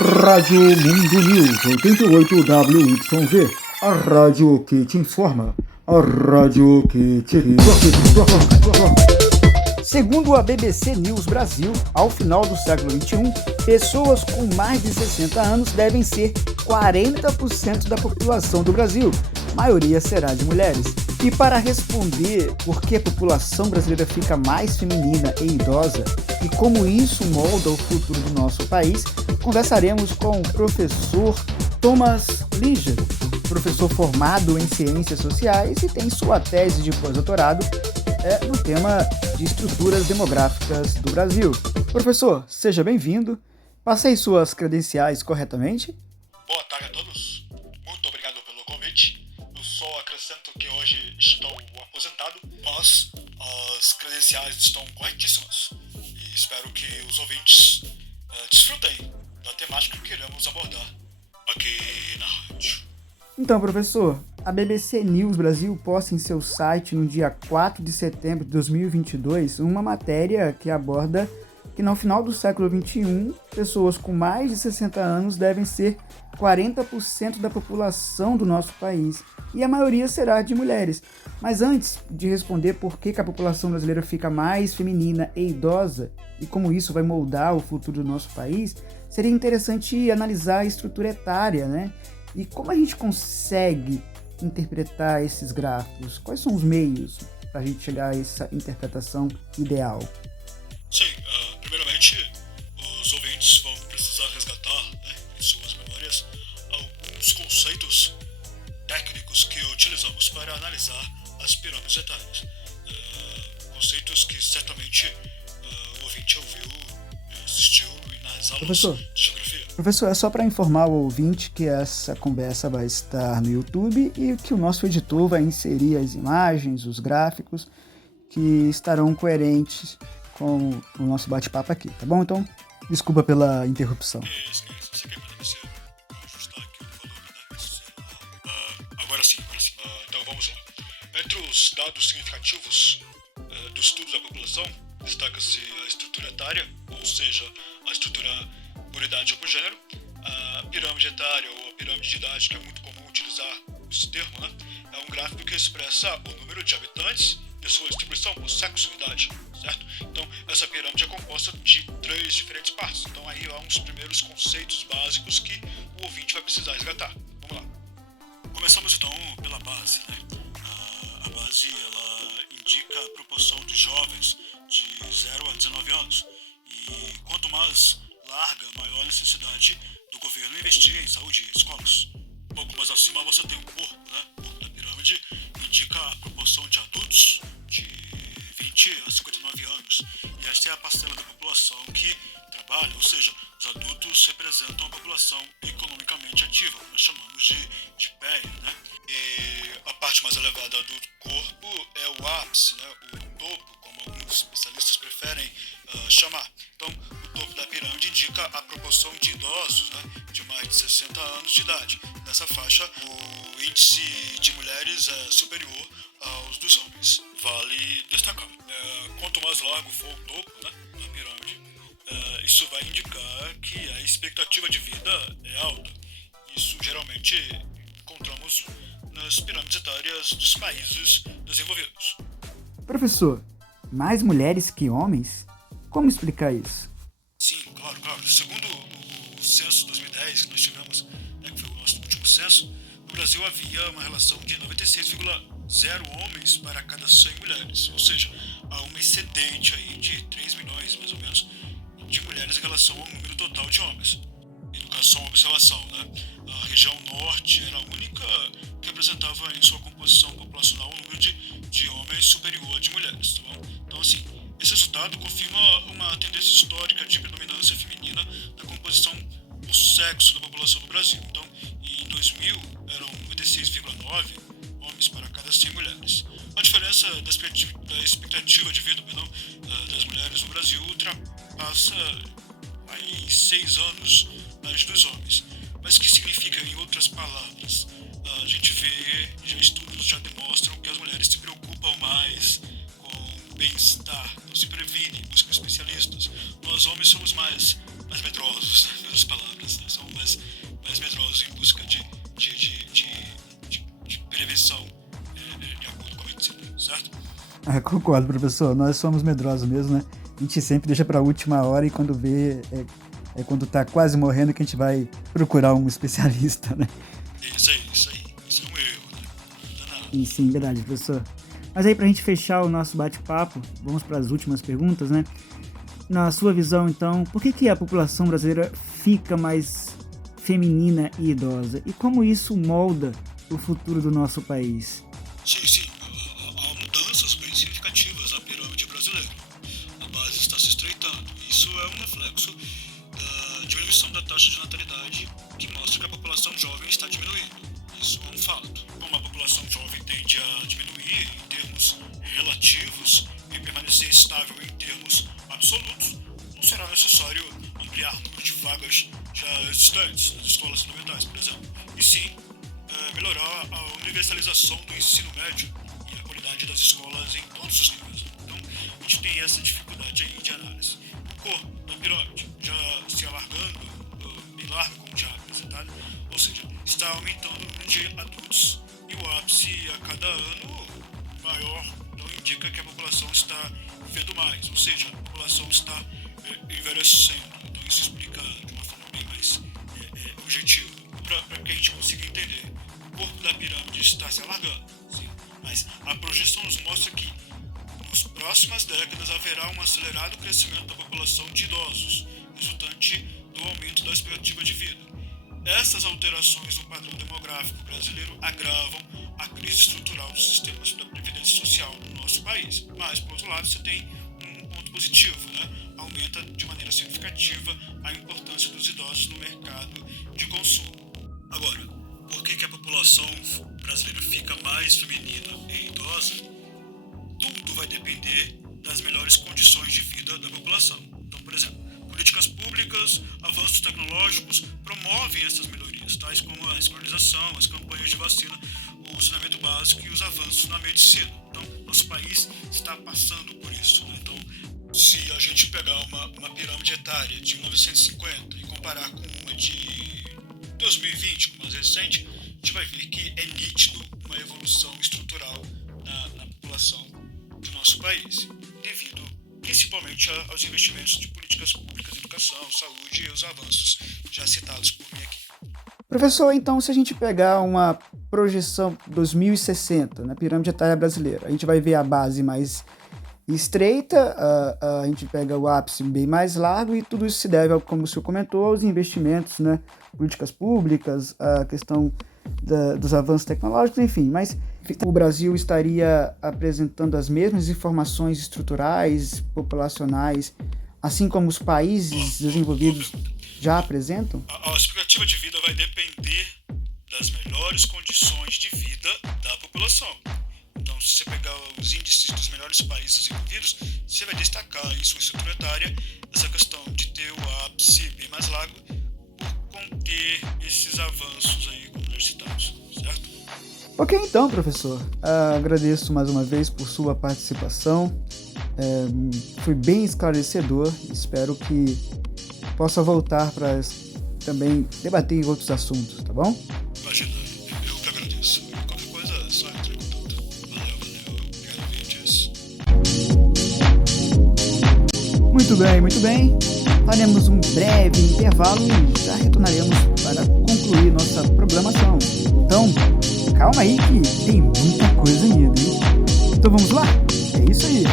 Rádio Mundo News 88 WYZ, a rádio que te informa, a rádio que te informa. Segundo a BBC News Brasil, ao final do século XXI, pessoas com mais de 60 anos devem ser 40% da população do Brasil. A maioria será de mulheres. E para responder por que a população brasileira fica mais feminina e idosa e como isso molda o futuro do nosso país, conversaremos com o professor Thomas Liger, professor formado em Ciências Sociais e tem sua tese de pós-doutorado no tema de estruturas demográficas do Brasil. Professor, seja bem-vindo. Passei suas credenciais corretamente? Boa tarde a todos. Muito obrigado pelo convite. Eu só acrescento que hoje estou aposentado, mas as credenciais estão corretíssimas. E espero que os ouvintes desfrutem da temática que iremos abordar aqui na rádio. Então, professor, a BBC News Brasil posta em seu site no dia 4 de setembro de 2022 uma matéria que aborda que no final do século XXI, pessoas com mais de 60 anos devem ser 40% da população do nosso país e a maioria será de mulheres. Mas antes de responder por que a população brasileira fica mais feminina e idosa e como isso vai moldar o futuro do nosso país, seria interessante analisar a estrutura etária, né? E como a gente consegue interpretar esses gráficos? Quais são os meios para a gente chegar a essa interpretação ideal? Sim, primeiramente, os ouvintes vão precisar resgatar, em suas memórias, alguns conceitos técnicos que utilizamos para analisar as pirâmides etárias. Conceitos que certamente o ouvinte ouviu, assistiu nas aulas de geografia. Professor, é só para informar o ouvinte que essa conversa vai estar no YouTube e que o nosso editor vai inserir as imagens, os gráficos que estarão coerentes com o nosso bate-papo aqui, tá bom? Então, desculpa pela interrupção. Isso. Você quer mandar você ajustar aqui o volume da Agora sim. Então vamos lá. Entre os dados significativos do estudo da população, destaca-se a estrutura etária, ou seja, a estrutura por idade ou por gênero, a pirâmide etária ou a pirâmide de idade, que é muito comum utilizar esse termo, né? É um gráfico que expressa o número de habitantes e sua distribuição por sexo e idade, certo? Então, essa pirâmide é composta de 3 diferentes partes. Então, aí há uns primeiros conceitos básicos que o ouvinte vai precisar resgatar. Vamos lá. Começamos então pela base, né? A base, ela indica a proporção de jovens de 0 a 19 anos. E quanto mais larga, maior a necessidade do governo investir em saúde e escolas. Um pouco mais acima você tem o corpo, né? O corpo da pirâmide indica a proporção de adultos de 20 a 59 anos. E esta é a parcela da população que trabalha, ou seja, os adultos representam a população economicamente ativa, nós chamamos de PEA, né? E a parte mais elevada do corpo é o ápice, né? O topo, como alguns especialistas preferem chamar. Então, o topo da pirâmide indica a proporção de idosos, né, de mais de 60 anos de idade. Nessa faixa, o índice de mulheres é superior aos dos homens. Vale destacar. Quanto mais largo for o topo, né, da pirâmide, isso vai indicar que a expectativa de vida é alta. Isso geralmente encontramos nas pirâmides etárias dos países desenvolvidos. Professor, mais mulheres que homens? Como explicar isso? Sim, claro. Segundo o censo 2010 que nós tivemos, né, que foi o nosso último censo, no Brasil havia uma relação de 96,0 homens para cada 100 mulheres. Ou seja, há uma excedente aí de 3 milhões, mais ou menos, de mulheres em relação ao número total de homens. E no caso, só uma observação, né? A região norte era a única que apresentava em sua composição populacional um número de homens superior a de mulheres, tá bom? Então, assim, esse resultado confirma uma tendência histórica de predominância feminina da composição por sexo da população do Brasil. Então, em 2000, eram 96,9 homens para cada 100 mulheres. A diferença da expectativa de vida das mulheres no Brasil ultrapassa em 6 anos a dos homens. Mas o que significa, em outras palavras? A gente vê, estudos já demonstram que as mulheres se preocupam mais com bem-estar, não se previnem, buscam especialistas. Nós homens somos mais medrosos, nas palavras, né? Concordo, professor. Nós somos medrosos mesmo, né? A gente sempre deixa pra última hora e quando vê, é quando tá quase morrendo que a gente vai procurar um especialista, né? Isso aí. Isso é um erro, né? Não dá nada. Sim, verdade, professor. Mas aí, pra gente fechar o nosso bate-papo, vamos para as últimas perguntas, né? Na sua visão, então, por que a população brasileira fica mais feminina e idosa? E como isso molda o futuro do nosso país? Sim. Há mudanças bem significativas na pirâmide brasileira. A base está se estreitando. Isso é um reflexo da diminuição da taxa de natalidade, que mostra que a população jovem está diminuindo. Isso é um fato. Como a população jovem tende a diminuir em termos relativos e permanecer estável em termos absolutos, não será necessário ampliar o número de vagas já existentes nas escolas fundamentais, por exemplo, e sim melhorar a universalização do ensino médio e a qualidade das escolas em todos os níveis. Então, a gente tem essa dificuldade aí de análise. O corpo da pirâmide já se alargando, bem largo, como já apresentado, ou seja, está aumentando o número de adultos e o ápice a cada ano maior não indica que a população está vivendo mais, ou seja, a população está envelhecendo. Então isso explica de uma forma bem mais objetiva, para que a gente consiga entender. O corpo da pirâmide está se alargando, sim, mas a projeção nos mostra que nas próximas décadas haverá um acelerado crescimento da população de idosos, resultante do aumento da expectativa de vida. Essas alterações no padrão demográfico brasileiro agravam a crise estrutural dos sistemas da previdência social no nosso país. Mas, por outro lado, você tem um ponto positivo, né? Aumenta de maneira significativa a importância dos idosos no mercado de consumo. Agora, por que a população brasileira fica mais feminina e idosa? Tudo vai depender das melhores condições de vida da população. Então, por exemplo, políticas públicas, avanços tecnológicos promovem essas melhorias, tais como a escolarização, as campanhas de vacina, o ensinamento básico e os avanços na medicina. Então, nosso país está passando por isso, né? Então, se a gente pegar uma pirâmide etária de 1950 e comparar com uma de 2020, com mais recente, a gente vai ver que é nítido uma evolução estrutural na população do nosso país, devido principalmente aos investimentos de políticas públicas, educação, saúde e os avanços já citados por mim aqui. Professor, então, se a gente pegar uma projeção 2060 na pirâmide etária brasileira, a gente vai ver a base mais estreita, a gente pega o ápice bem mais largo e tudo isso se deve, como o senhor comentou, aos investimentos, né, políticas públicas, a questão dos avanços tecnológicos, enfim, mas o Brasil estaria apresentando as mesmas informações estruturais, populacionais, assim como os países desenvolvidos já apresentam? A expectativa de vida vai depender das melhores condições de vida da população. Então, se você pegar os índices dos melhores países desenvolvidos, você vai destacar em sua estrutura etária essa questão de ter o ápice bem mais largo por conter esses avanços aí, como nós citamos, certo? Ok, então, professor. Agradeço mais uma vez por sua participação. Foi bem esclarecedor. Espero que possa voltar para também debater outros assuntos, tá bom? Imagina, eu que agradeço. Qualquer coisa é só entrar em contato. Valeu, obrigado, vídeos. Muito bem. Faremos um breve intervalo e já retornaremos para concluir nossa programação. Então, calma aí que tem muita coisa ainda, hein? Então vamos lá? É isso aí.